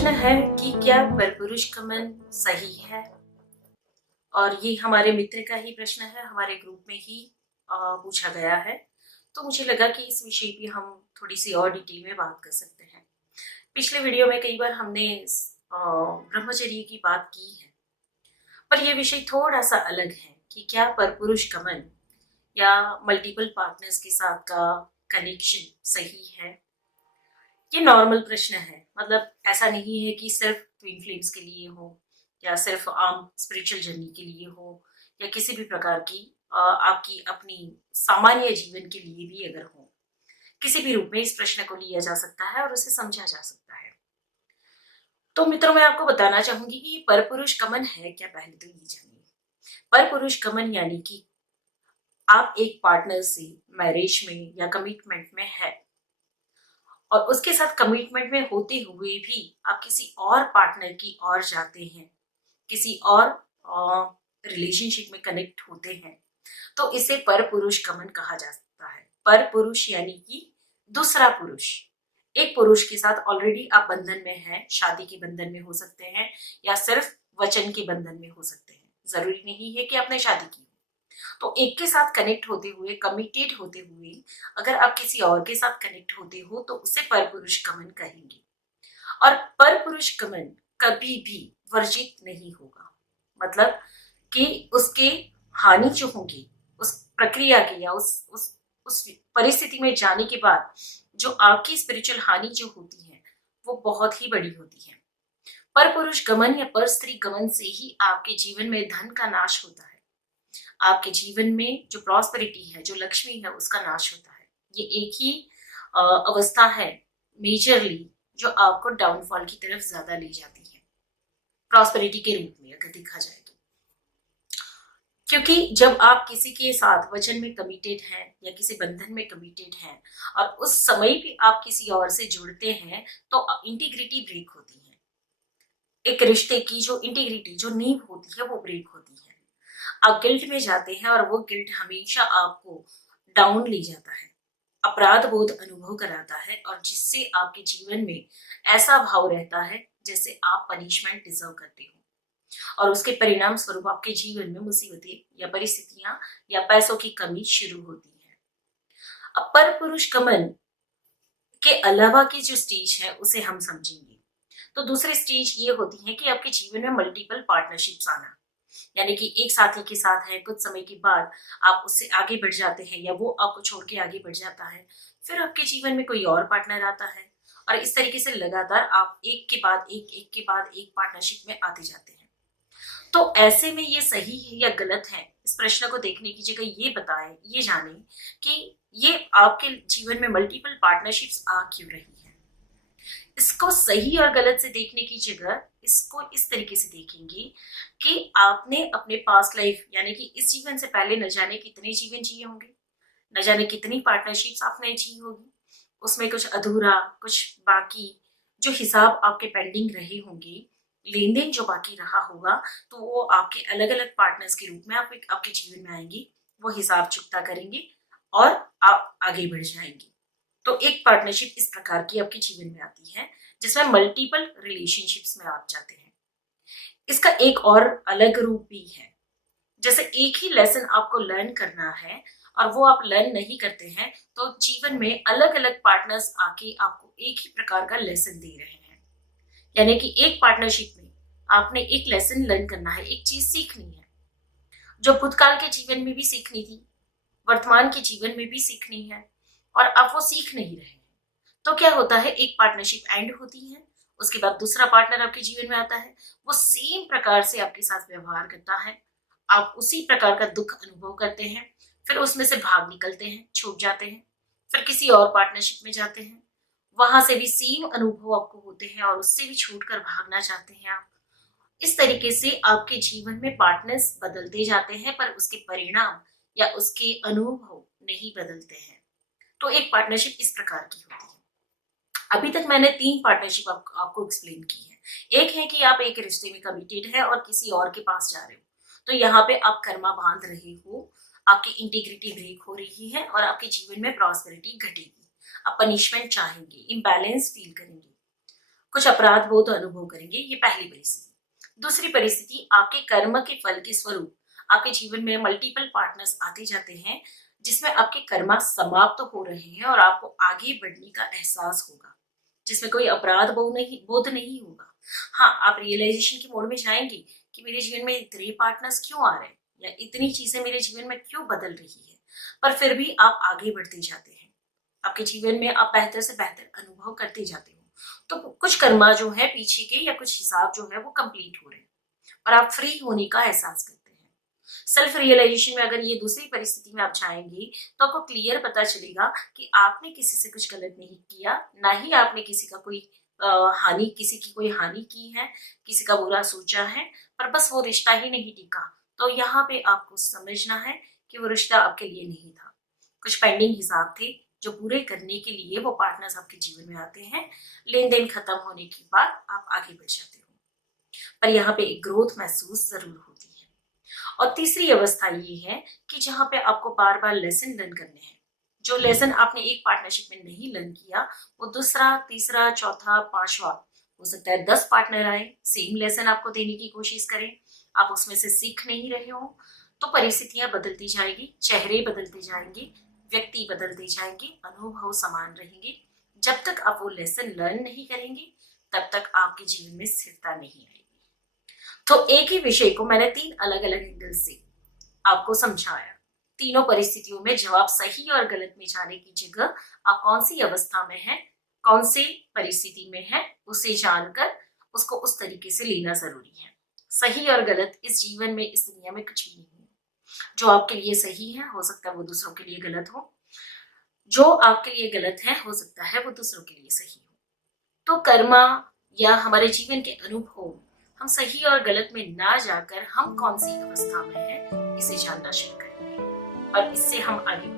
प्रश्न है कि क्या परपुरुष गमन सही है। और ये हमारे मित्र का ही प्रश्न है, हमारे ग्रुप में ही पूछा गया है। तो मुझे लगा कि इस विषय पे हम थोड़ी सी और डिटेल में बात कर सकते हैं। पिछले वीडियो में कई बार हमने ब्रह्मचर्य की बात की है, पर यह विषय थोड़ा सा अलग है कि क्या परपुरुष गमन या मल्टीपल पार्टनर्स के साथ का कनेक्शन सही है। ये नॉर्मल प्रश्न है, मतलब ऐसा नहीं है कि सिर्फ ट्विन फ्लेम्स के लिए हो या सिर्फ आम स्पिरिचुअल जर्नी के लिए हो या किसी भी प्रकार की आपकी अपनी सामान्य जीवन के लिए भी अगर हो, किसी भी रूप में इस प्रश्न को लिया जा सकता है और उसे समझा जा सकता है। तो मित्रों, मैं आपको बताना चाहूंगी कि ये परपुरुष गमन है क्या। पहले तो ये जानिए, परपुरुष गमन यानी कि आप एक पार्टनर से मैरिज में या कमिटमेंट में है और उसके साथ कमिटमेंट में होते हुए भी आप किसी और पार्टनर की ओर जाते हैं, किसी और रिलेशनशिप में कनेक्ट होते हैं, तो इसे परपुरुष गमन कहा जा सकता है। परपुरुष यानी कि दूसरा पुरुष। एक पुरुष के साथ ऑलरेडी आप बंधन में हैं, शादी के बंधन में हो सकते हैं या सिर्फ वचन के बंधन में हो सकते हैं, जरूरी नहीं है कि आपने शादी की। तो एक के साथ कनेक्ट होते हुए, कमिटेड होते हुए अगर आप किसी और के साथ कनेक्ट होते हो तो उसे परपुरुष गमन कहेंगे। और परपुरुष गमन कभी भी वर्जित नहीं होगा, मतलब कि उसके हानि जो होगी उस प्रक्रिया की या उस परिस्थिति में जाने के बाद जो आपकी स्पिरिचुअल हानि जो होती है वो बहुत ही बड़ी होती है। परपुरुष गमन या पर स्त्री गमन से ही आपके जीवन में धन का नाश होता है, आपके जीवन में जो प्रॉस्पेरिटी है, जो लक्ष्मी है, उसका नाश होता है। ये एक ही अवस्था है मेजरली जो आपको डाउनफॉल की तरफ ज्यादा ले जाती है, प्रॉस्पेरिटी के रूप में अगर देखा जाए तो। क्योंकि जब आप किसी के साथ वचन में कमिटेड हैं या किसी बंधन में कमिटेड हैं और उस समय भी आप किसी और से जुड़ते हैं तो इंटीग्रिटी ब्रेक होती है। एक रिश्ते की जो इंटीग्रिटी, जो नींव होती है, वो ब्रेक होती है। आप गिल्ट में जाते हैं और वो गिल्ट हमेशा आपको डाउन ले जाता है, अपराध बोध अनुभव कराता है और जिससे आपके जीवन में ऐसा भाव रहता है जैसे आप पनिशमेंट डिजर्व करते हो और उसके परिणाम स्वरूप आपके जीवन में मुसीबतें या परिस्थितियां या पैसों की कमी शुरू होती है। अब पर पुरुष गमन के अलावा की जो स्टेज है उसे हम समझेंगे। तो दूसरी स्टेज ये होती है कि आपके जीवन में मल्टीपल पार्टनरशिप्स आना, यानी कि एक साथी के साथ है, कुछ समय के बाद आप उससे आगे बढ़ जाते हैं या वो आपको छोड़ के आगे बढ़ जाता है, फिर आपके जीवन में कोई और पार्टनर आता है और इस तरीके से लगातार आप एक के बाद एक के बाद एक पार्टनरशिप में आते जाते हैं। तो ऐसे में ये सही है या गलत है, इस प्रश्न को देखने की जगह ये बताएं, ये जाने कि ये आपके जीवन में मल्टीपल पार्टनरशिप्स आ क्यों रही है। इसको सही और गलत से देखने की जगह इसको इस तरीके से देखेंगे कि आपने अपने पास्ट लाइफ यानी कि इस जीवन से पहले न जाने कितने जीवन जिए होंगे, न जाने कितनी पार्टनरशिप्स आपने जी होगी, उसमें कुछ अधूरा, कुछ बाकी जो हिसाब आपके पेंडिंग रहे होंगे, लेन देन जो बाकी रहा होगा, तो वो आपके अलग अलग पार्टनर्स के रूप में आपके जीवन में आएंगे, वो हिसाब चुकता करेंगे और आप आगे बढ़ जाएंगे। तो एक पार्टनरशिप इस प्रकार की आपके जीवन में आती है जिसमें मल्टीपल रिलेशनशिप्स में आप जाते हैं। इसका एक और अलग रूप भी है, जैसे एक ही लेसन आपको लर्न करना है और वो आप लर्न नहीं करते हैं तो जीवन में अलग अलग पार्टनर्स आके आपको एक ही प्रकार का लेसन दे रहे हैं। यानी कि एक पार्टनरशिप में आपने एक लेसन लर्न करना है, एक चीज सीखनी है जो भूतकाल के जीवन में भी सीखनी थी, वर्तमान के जीवन में भी सीखनी है और आप वो सीख नहीं रहे हैं। तो क्या होता है, एक पार्टनरशिप एंड होती है, उसके बाद दूसरा पार्टनर आपके जीवन में आता है, वो सेम प्रकार से आपके साथ व्यवहार करता है, आप उसी प्रकार का दुख अनुभव करते हैं, फिर उसमें से भाग निकलते हैं, छूट जाते हैं, फिर किसी और पार्टनरशिप में जाते हैं, वहां से भी सेम अनुभव आपको होते हैं और उससे भी छूट कर भागना चाहते हैं आप। इस तरीके से आपके जीवन में पार्टनर्स बदलते जाते हैं पर उसके परिणाम या उसके अनुभव नहीं बदलते हैं। तो एक पार्टनरशिप इस प्रकार की होती है। अभी तक मैंने 3 पार्टनरशिप आपको एक्सप्लेन की है। एक है कि आप एक रिश्ते में कमिटेड है और किसी और के पास जा रहे हो, तो यहाँ पे आप कर्मा बांध रहे हो, आपकी इंटीग्रिटी ब्रेक हो रही है और आपके जीवन में प्रॉस्पेरिटी घटेगी, आप पनिशमेंट चाहेंगे, इम्बैलेंस फील करेंगे। कुछ अपराध बोध अनुभव करेंगे। ये पहली परिस्थिति। दूसरी परिस्थिति, आपके कर्म के फल के स्वरूप आपके जीवन में मल्टीपल पार्टनर्स आते जाते हैं, जिसमें आपके कर्म समाप्त हो रहे हैं और आपको आगे बढ़ने का एहसास होगा, जिसमें कोई अपराध बोध नहीं होगा। हाँ, आप रियलाइजेशन के मोड में जाएंगे कि मेरे जीवन में इतने पार्टनर्स क्यों आ रहे हैं या इतनी चीजें मेरे जीवन में क्यों बदल रही है, पर फिर भी आप आगे बढ़ते जाते हैं। आपके जीवन में आप बेहतर से बेहतर अनुभव करते जाते हो। तो कुछ कर्मा जो है पीछे के या कुछ हिसाब जो है वो कंप्लीट हो रहे हैं और आप फ्री होने का एहसास करते हैं। सेल्फ रियलाइजेशन में अगर ये दूसरी परिस्थिति में आप जाएंगे तो आपको क्लियर पता चलेगा कि आपने किसी से कुछ गलत नहीं किया, ना ही आपने किसी का कोई किसी की कोई हानि की है, किसी का बुरा सोचा है, पर बस वो रिश्ता ही नहीं टिका। तो यहाँ पे आपको समझना है कि वो रिश्ता आपके लिए नहीं था। कुछ पेंडिंग हिसाब थे जो पूरे करने के लिए वो पार्टनर्स आपके जीवन में आते हैं। लेन देन खत्म होने के बाद आप आगे बढ़ जाते हो, पर यहाँ पे एक ग्रोथ महसूस जरूर होती है। और तीसरी अवस्था ये है कि जहाँ पे आपको बार बार लेसन लर्न करने हैं। जो लेसन आपने एक पार्टनरशिप में नहीं लर्न किया, वो दूसरा, तीसरा, चौथा, पांचवा, हो सकता है 10 पार्टनर आए, सेम लेसन आपको देने की कोशिश करें, आप उसमें से सीख नहीं रहे हो। तो परिस्थितियां बदलती जाएगी, चेहरे बदलते जाएंगे, व्यक्ति बदलते जाएंगे, अनुभव समान रहेंगे। जब तक आप वो लेसन लर्न नहीं करेंगे तब तक आपके जीवन में स्थिरता नहीं आएगी। तो एक ही विषय को मैंने 3 अलग अलग एंगल से आपको समझाया। तीनों परिस्थितियों में जवाब सही और गलत में जाने की जगह आप कौन सी अवस्था में हैं, कौन सी परिस्थिति में है, उसे जानकर उसको उस तरीके से लेना जरूरी है। सही और गलत इस जीवन में, इस दुनिया में कुछ भी नहीं है। जो आपके लिए सही है हो सकता है वो दूसरों के लिए गलत हो, जो आपके लिए गलत है हो सकता है वो दूसरों के लिए सही हो। तो कर्मा या हमारे जीवन के अनुभव, हम सही और गलत में ना जाकर हम कौन सी अवस्था में हैं इसे जानना शुरू करेंगे और इससे हम आगे